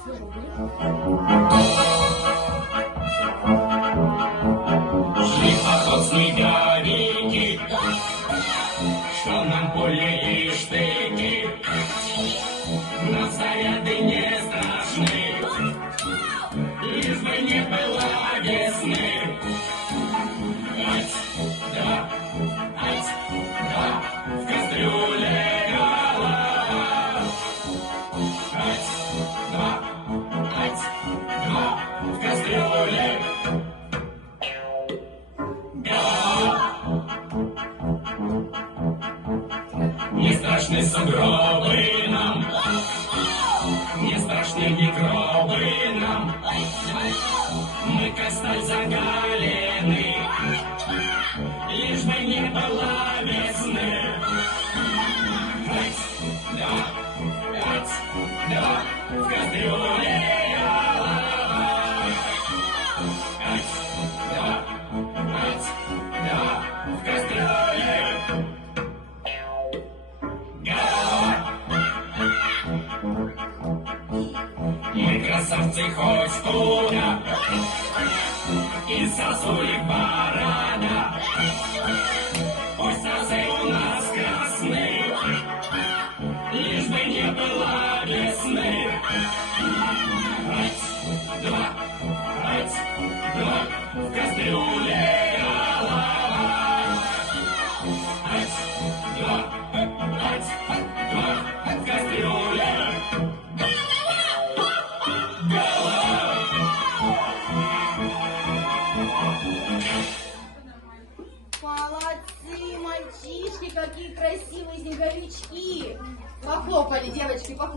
Шли поход снеговики, что нам пули и штыки, но заряды не страшны, лишь бы не было весны. Ать-да, ать-да, в кастрюле голова. Ать-да, ать-да, в кастрюле голова. Не страшны сугробы нам, не страшны микробы нам. Мы как сталь загалены, лишь бы не было весны. Ать-да, ать-да, в кастрюле голова. Ать-да, ать-да, в кастрюле голова. Мы красавцы хоть куда, и сосули барана. Пусть носы у нас красные, лишь бы не было весны. Ать-да, ать-да, в кастрюле